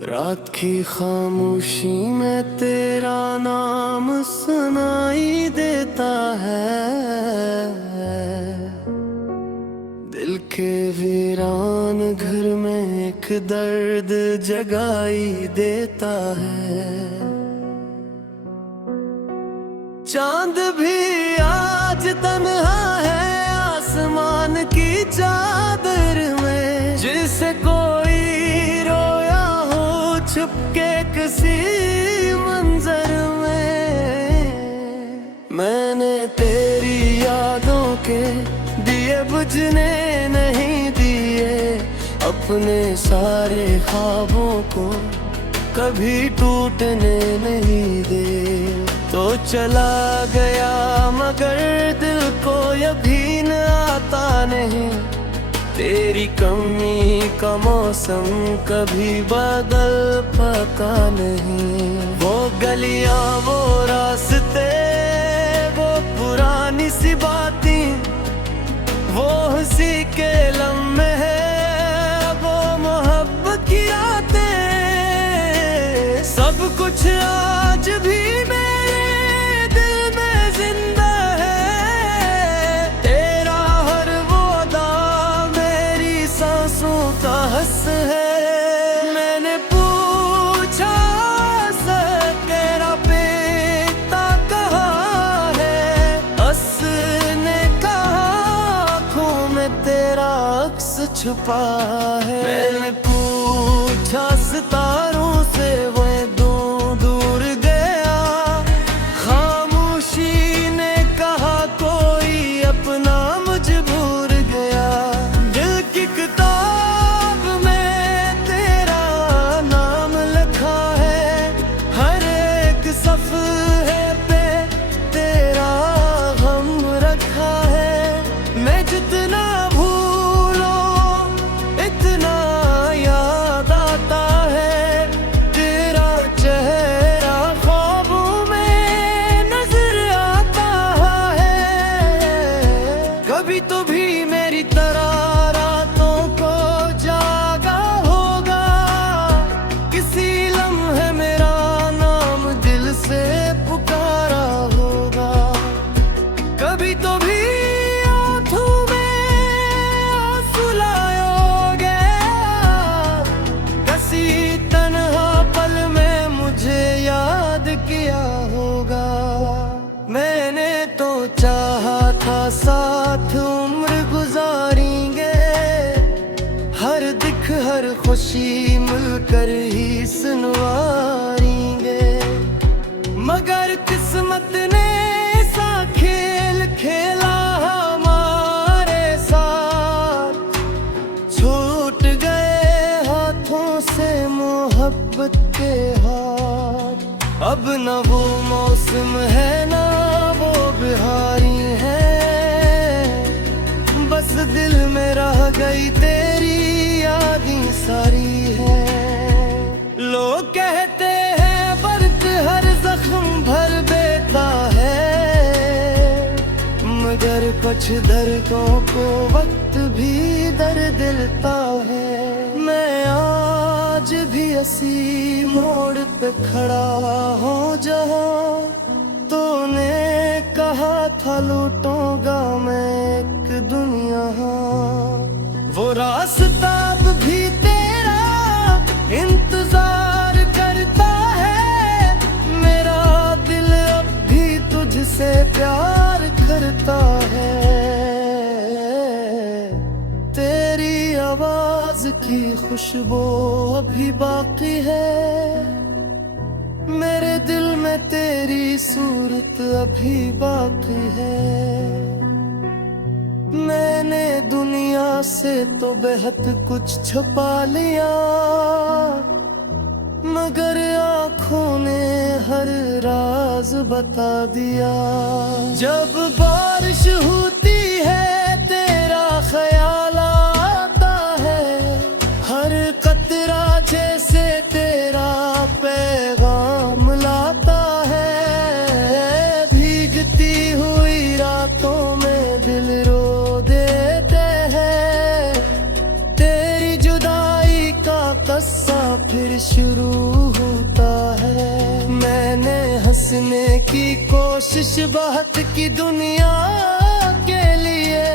रात की खामोशी में तेरा नाम सुनाई देता है। दिल के वीरान घर में एक दर्द जगाई देता है। चांद भी आज तन्हा है आसमान की चादर में, जिसे कोई रोया हो छुपके किसी मंजर में। मैंने तेरी यादों के दिए बुझने नहीं दिए, अपने सारे ख्वाबों को कभी टूटने नहीं दे। तो चला गया मगर दिल को अभी न आता नहीं, तेरी कमी का मौसम कभी बदल पता नहीं। वो गलियां वो रास्ते वो पुरानी सी बातें, वो हंसी के लम्हे हैं वो मोहब्बत की रातें, सब कुछ आज भी मेरे दिल में जिंदा है। तेरा हर वो अदा मेरी सांसों का हंस है। मैंने पूछा तेरा पिता कहाँ है, हंसने कहा आँखों में तेरा अक्स छुपा है। मैंने पूछा सितारों से वो दूर गया, खामोशी ने कहा कोई अपना मजबूर गया। दिल की किताब में तेरा नाम लिखा है, हर एक सफ़े पे तेरा गम रखा है। मैं जितना भूलो इतना याद आता है, तेरा चेहरा ख्वाबों में नजर आता है। कभी तो भी मेरी तरह रातों को जागा होगा, किसी लम्हे मेरा नाम दिल से पुकारा होगा। कभी तो भी आँखों में आंसू लायोगे, किसी तन्हा पल में मुझे याद किया होगा। मैंने तो चाहा था साथ उम्र गुजारेंगे, हर दिख हर खुशी मिलकर ही सुनवारेंगे, मगर किस्मत ने ऐसा खेल खेला हमारे साथ। छूट गए हाथों से मोहब्बत के हाथ, अब न वो मौसम है ना वो बिहारी है, बस दिल में रह गई तेरी यादें सारी है। लोग कहते हैं बर्द हर जख्म भर देता है, मगर कुछ दर्दों को वक्त भी दर्द देता है। मैं आज भी इसी मोड़ पे खड़ा हूँ जहाँ तूने कहा था लूटूंगा मैं एक दुनिया। वो रास्ता अब भी तेरा इंतजार करता है, मेरा दिल अब भी तुझसे प्यार करता है। तेरी आवाज की खुशबू अभी बाकी है, मेरे दिल में तेरी सूरत अभी बाकी है। मैंने दुनिया से तो बेहद कुछ छुपा लिया, मगर आँखों ने हर राज बता दिया। जब बारिश होती है तेरा ख्याल आता है, हर कतरा जैसे तेरा पैगाम लाता है। भीगती हुई रातों में दिल रो देते हैं, तेरी जुदाई का कस्सा फिर शुरू होता है। मैंने हंसने की कोशिश बहुत की दुनिया के लिए,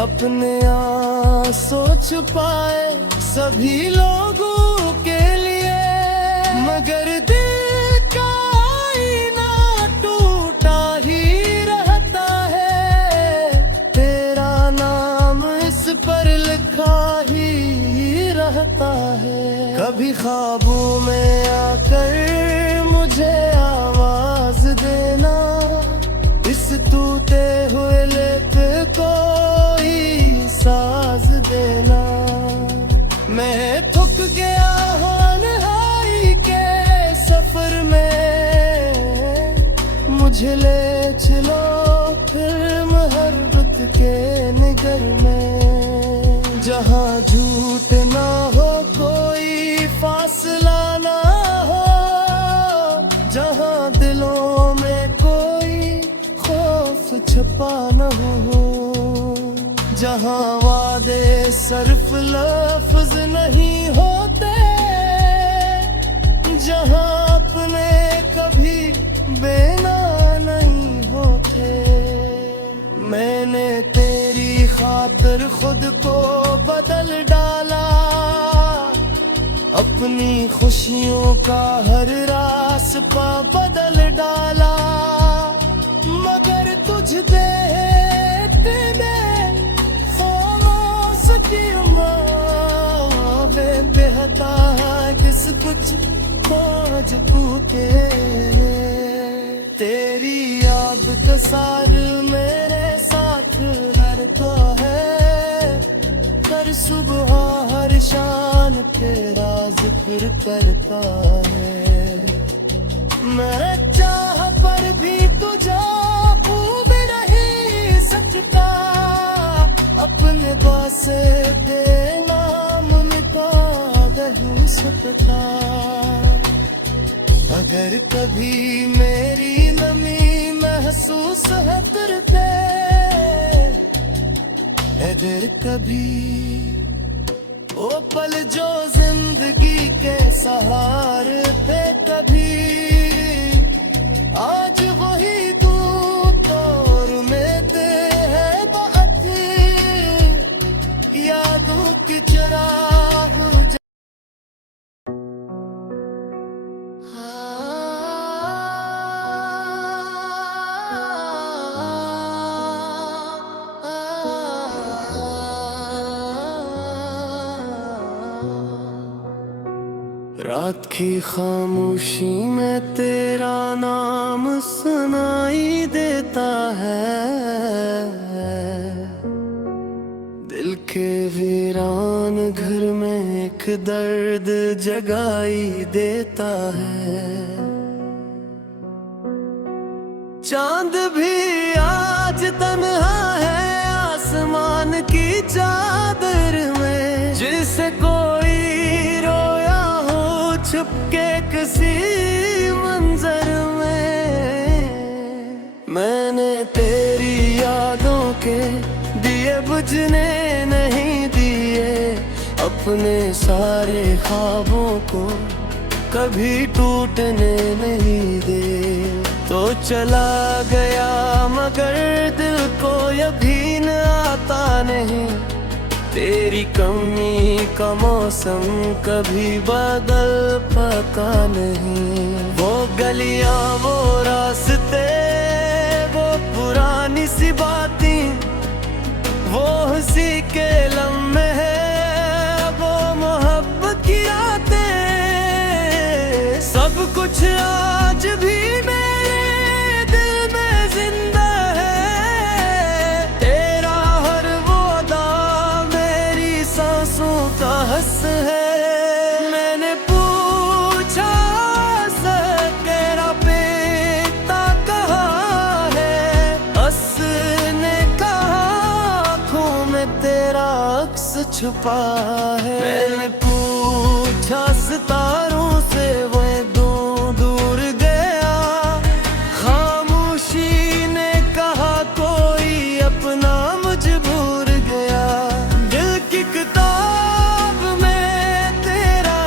अपने आंसू छुपाए सभी लोगों के लिए, मगर दिल का आईना टूटा ही रहता है। तेरा नाम इस पर लिखा ही रहता है। कभी ख्वाबों में आकर मुझे आवाज देना, इस टूटे हुए लेप को साज देना। मैं थक गया तन्हाई के सफर में, मुझे ले चलो फिर मोहब्बत के निगर में, जहाँ झूठ ना हो कोई फासला ना हो, जहाँ दिलों में कोई खौफ छुपा न हो, जहाँ वादे सिर्फ लफ्ज नहीं होते, जहाँ अपने कभी बेना नहीं होते। मैंने तेरी खातिर खुद को बदल डाला, अपनी खुशियों का हर रास्ता बदल डाला, मगर तुझ देखते बेहता किस कुछ खोज पूछे। तेरी याद का सार मेरे साथ रहता है, हर सुबह हर शाम तेरा जिक्र करता है। मेरा चाह पर भी तुझे खूब नहीं सकता, अपने बासे देना सकता। अगर कभी मेरी नमी महसूस है करते, अगर कभी वो पल जो जिंदगी के सहारे थे कभी, आज वही दूर और में ते है बात, यादों की चराग रात की खामोशी में तेरा नाम सुनाई देता है, दिल के वीरान घर में एक दर्द जगाई देता है। चांद भी आज तन्हा है आसमान की चादर में, जिसे कोई छुपके किसी मंजर में। मैंने तेरी यादों के दिए बुझने नहीं दिए, अपने सारे ख्वाबों को कभी टूटने नहीं दे। तो चला गया मगर दिल को यकीन आता नहीं, तेरी कमी का मौसम कभी बादल पका नहीं। वो गलियां वो रास्ते वो पुरानी सी बातें, वो हंसी के लम्हे हैं वो मोहब्बत की यादें, सब कुछ आज भी मेरे दिल में जिंदा है। तेरा हर वो अदा मेरी सांसों का हंस है। मैंने पूछा तेरा बेटा कहाँ है, हंसने कहा आँखों में तेरा अक्स छुपा है। मैंने पूछा सितारों से वो दूर दूर गया, खामोशी ने कहा कोई अपना मजबूर गया। दिल की किताब में तेरा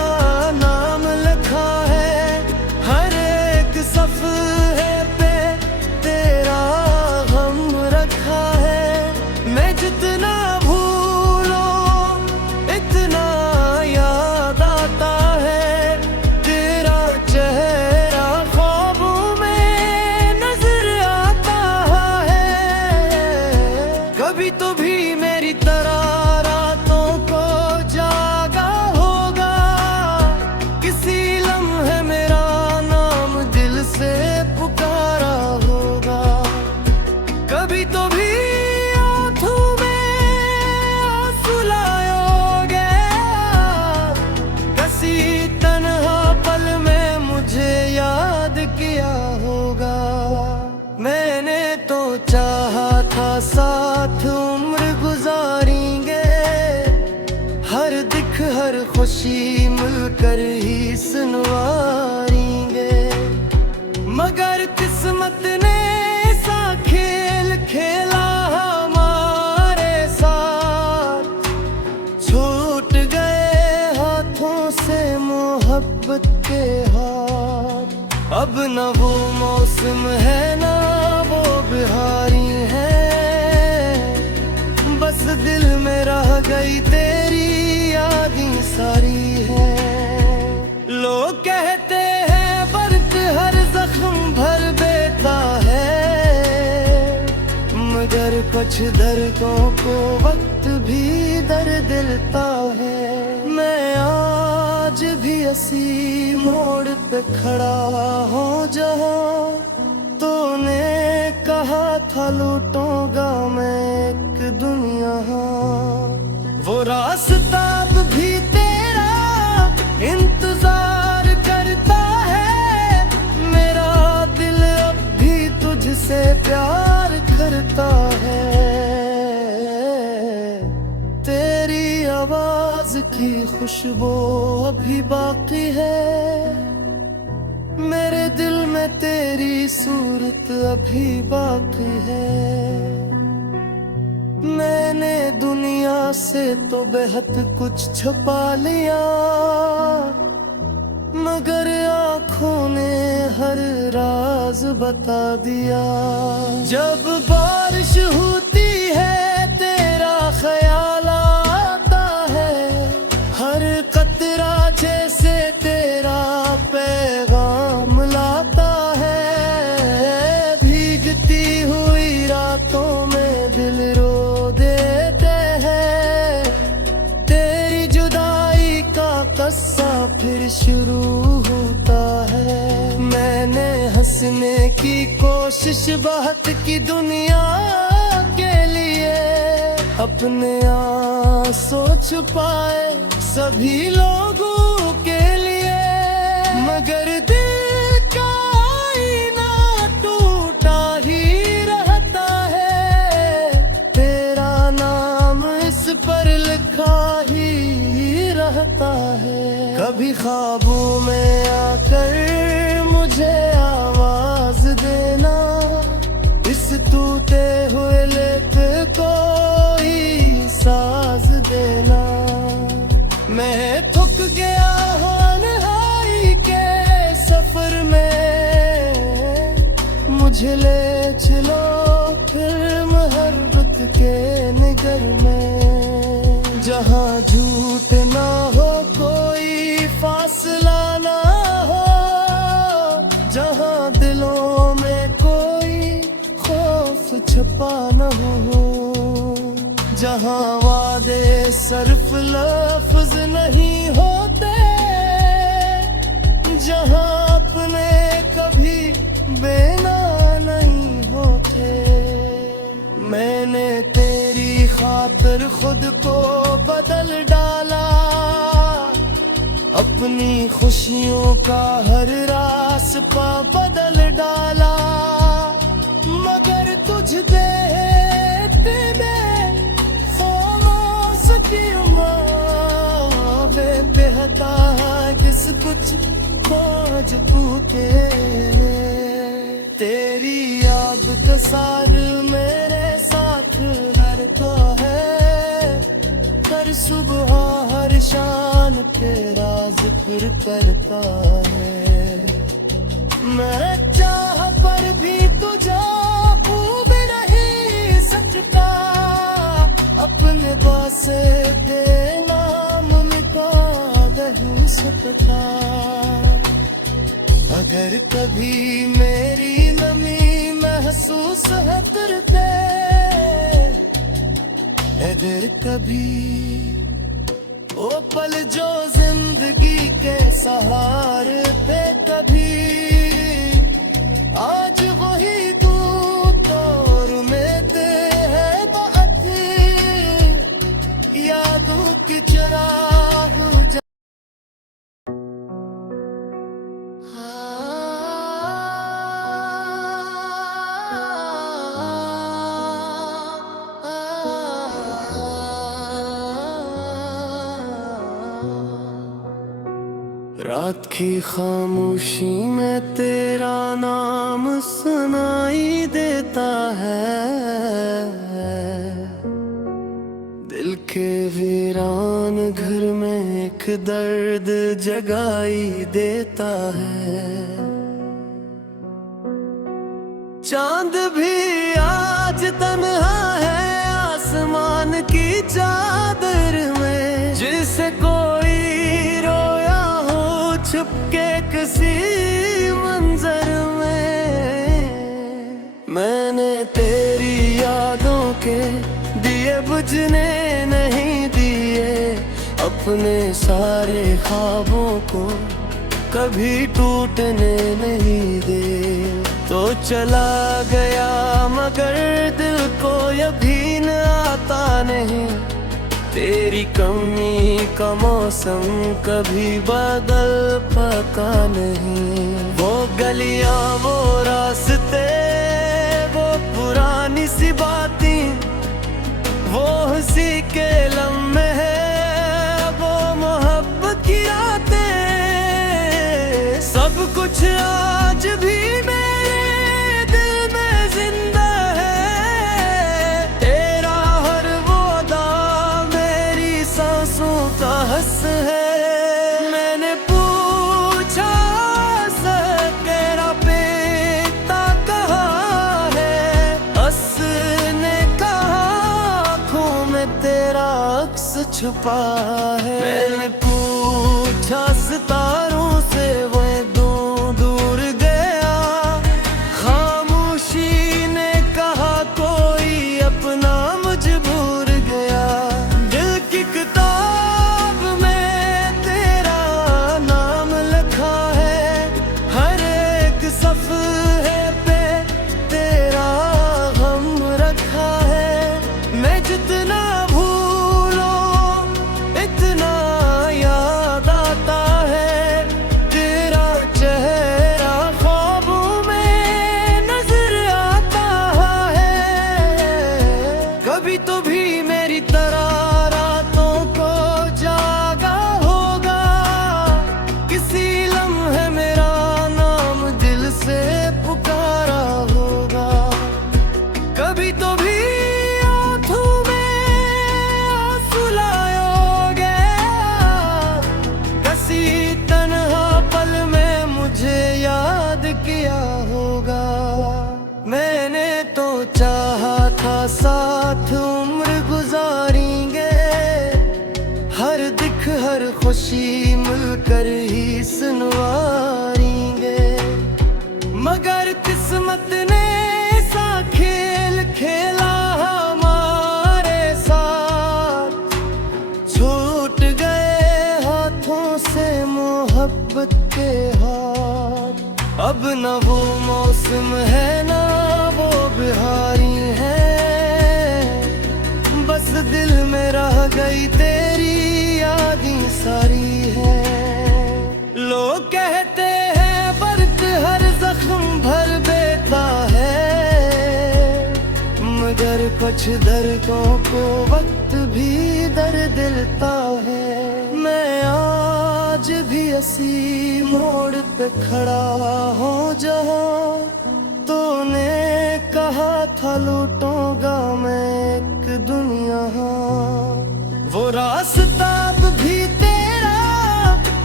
मोहब्बत के हाथ। अब न वो मौसम है ना वो बिहारी है, बस दिल में रह गई तेरी यादें सारी है। लोग कहते हैं बर्द हर जख्म भर देता है, मगर कुछ दर्दों को वक्त भी दर्द देता है। मैं आज भी इसी मोड़ पे खड़ा हूँ जहाँ तूने कहा था लूटूंगा मैं एक दुनिया। वो रास्ता अब भी तेरा इंतजार करता है, मेरा दिल अब भी तुझसे प्यार करता है। तेरी आवाज की खुशबू अभी बाकी है, मेरे दिल में तेरी सूरत अभी बाकी है। मैंने दुनिया से तो बेहद कुछ छुपा लिया, मगर आँखों ने हर राज बता दिया। जब बारिश होती है तेरा ख्याल आता है, हर कतरा जैसे तेरा पैगाम लाता है। भीगती हुई रातों में दिल रो देते हैं, तेरी जुदाई का कस्सा फिर शुरू होता है। मैंने हंसने की कोशिश बहुत की दुनिया के लिए, अपने आंसू छुपाए सभी लोगों के लिए, मगर दिल का आईना टूटा ही रहता है। तेरा नाम इस पर लिखा ही रहता है। कभी ख्वाबों में आकर मुझे आवाज देना, इस टूटे हुए लेप कोई साज देना। मैं थक गया हूँ अनहाई के सफर में, मुझे ले चलो फिर मोहब्बत के निगर में, जहाँ झूठ ना हो कोई फासला ना हो, जहाँ दिलों में कोई खौफ छुपा न हो, जहाँ वादे सिर्फ लफ्ज नहीं होते, जहाँ अपने कभी बेना नहीं होते। मैंने तेरी खातिर खुद को बदल डाला, अपनी खुशियों का हर रास्ता बदल डाला, मगर तुझ देते में खामोश की मावे बेहदा किस कुछ खोज पूछे। तेरी याद का सार मेरे साथ रहता है, हर सुबह हर शाम तेरा जिक्र करता है। मैं चाह पर भी तुझे भूल नहीं सकता, अपने बासे दे नाम मिटा नहीं सकता। अगर कभी मेरी नमी महसूस है करते, अगर कभी ओ पल जो जिंदगी के सहारे पे कभी, आज वही दूत और उम्मीद है बात, यादों की चराग रात की खामोशी में तेरा नाम सुनाई देता है, दिल के वीरान घर में एक एक दर्द जगाई देता है। चांद भी आज तन्हा है आसमान की चादर में, जिसे कोई रोया हो छुपके किसी मंजर में। मैंने तेरी यादों के दिए बुझने नहीं दिए, अपने सारे ख्वाबों को कभी टूटने नहीं दे। तो चला गया मगर दिल को अभी न आता नहीं, तेरी कमी का मौसम कभी बादल पका नहीं। वो गलियां वो रास्ते वो पुरानी सी बातें, वो हंसी के लम्हे हैं वो मोहब्बत की रातें, सब कुछ आज भी मेरे दिल में जिंदा है। तेरा हर वो अदा मेरी सांसों का हंस है। मैंने पूछा तेरा बेटा कहाँ है, हंसने कहा आँखों में तेरा अक्स छुपा है। मैंने पूछा सितारों से वो दूर दूर गया, खामोशी ने कहा कोई अपना मजबूर गया। दिल की किताब में तेरा नाम लिखा है, हर एक सफ़े पे तेरा गम रखा है। मैं जितना भूलो इतना याद आता है, तेरा चेहरा ख्वाबों में नजर आता है। कभी तो भी मेरी तरह रातों को जागा होगा, किसी लम्हे मेरा नाम दिल से पुकारा होगा। कभी तो भी आँखों में आंसू लायोगे, किसी तन्हा पल में मुझे याद किया होगा। मैंने तो चाहा था साथ उम्र गुजारेंगे, हर दिख हर खुशी मिलकर ही सुनवारेंगे। मगर किस्मत ने ऐसा खेल खेला हमारे साथ, छूट गए हाथों से मोहब्बत के हाथ। अब न वो मौसम है ना वो बिहारी है, बस दिल में रह गई तेरी यादें सारी है। लोग कहते हैं बर्त हर जख्म भर देता है, मगर कुछ दर्दों को वक्त भी दर्द देता है। मैं आज भी इसी मोड़ पे खड़ा हूँ जहाँ तूने कहा था लूटूंगा मैं एक दुनिया। वो रास्ता अब भी तेरा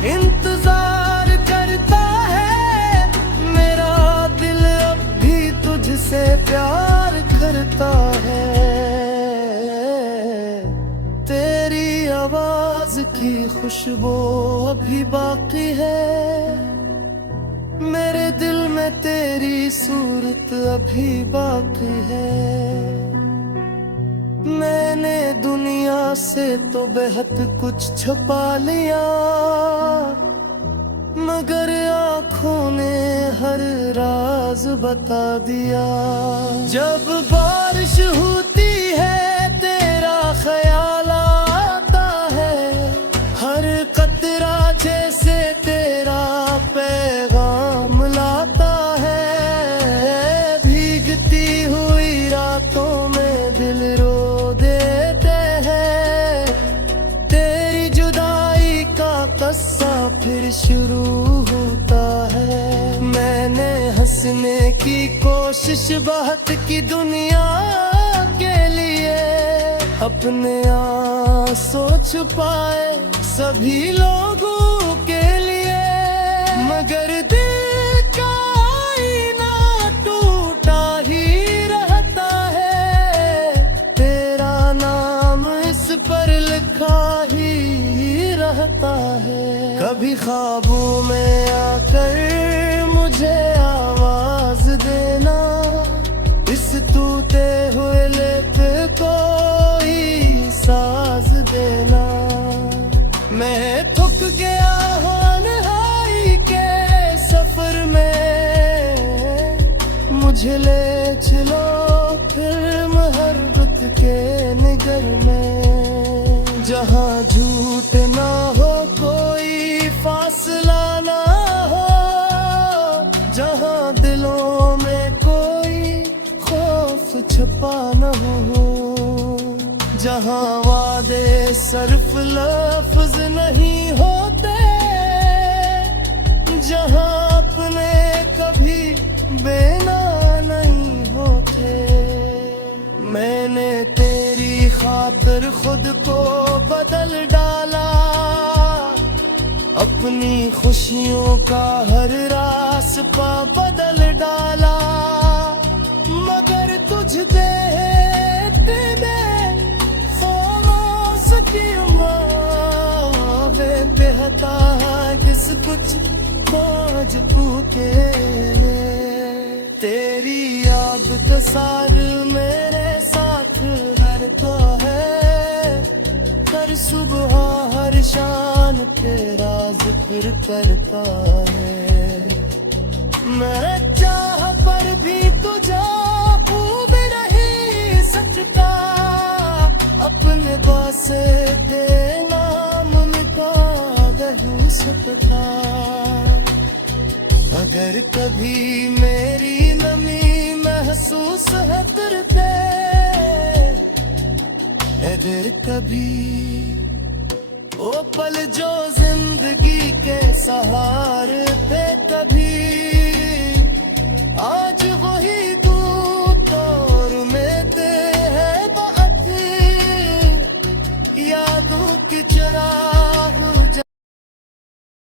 इंतजार करता है, मेरा दिल अब भी तुझसे प्यार करता है। तेरी आवाज की खुशबू अभी बाकी है, मेरे दिल में तेरी सूरत अभी बाकी है। मैंने दुनिया से तो बेहद कुछ छुपा लिया, मगर आँखों ने हर राज बता दिया। जब बारिश होती है तेरा ख्याल आता है, हर कतरा जैसे तेरा पैगाम लाता है। भीगती हुई रातों में दिल रो देते हैं, तेरी जुदाई का किस्सा फिर शुरू होता है। मैंने हंसने की कोशिश बहुत की दुनिया के लिए, अपने आंसू छुपाए सभी लोगों के लिए, मगर दिल का आईना टूटा ही रहता है। तेरा नाम इस पर लिखा ही रहता है। कभी ख्वाबों में आकर मुझे आवाज देना, इस टूटे हुए लिप कोई साज देना। मैं थक गया तन्हाई के सफर में, मुझे ले चलो फिर मोहब्बत के निगर में। जहाँ झूठ ना हो, कोई फासला ना हो, जहाँ दिलों में कोई खौफ छुपा न हो, जहाँ वादे सिर्फ लफ्ज नहीं होते, जहाँ अपने कभी बेना नहीं होते। मैंने तेरी खातिर खुद को बदल डाला, अपनी खुशियों का हर रास्ता बदल डाला, मगर तुझ देते में खामोश की मावे बेहता किस कुछ खोज पूके। तेरी याद का सार मेरे साथ रहता है, हर सुबह हर शाम तेरा जिक्र करता है। मैं चाह पर भी तुझे खूब नहीं सकता, अपने बसे दे नाम मिटा नहीं सकता। अगर कभी मेरी नमी महसूस है करते, अगर कभी ओ पल जो जिंदगी के सहारे थे, कभी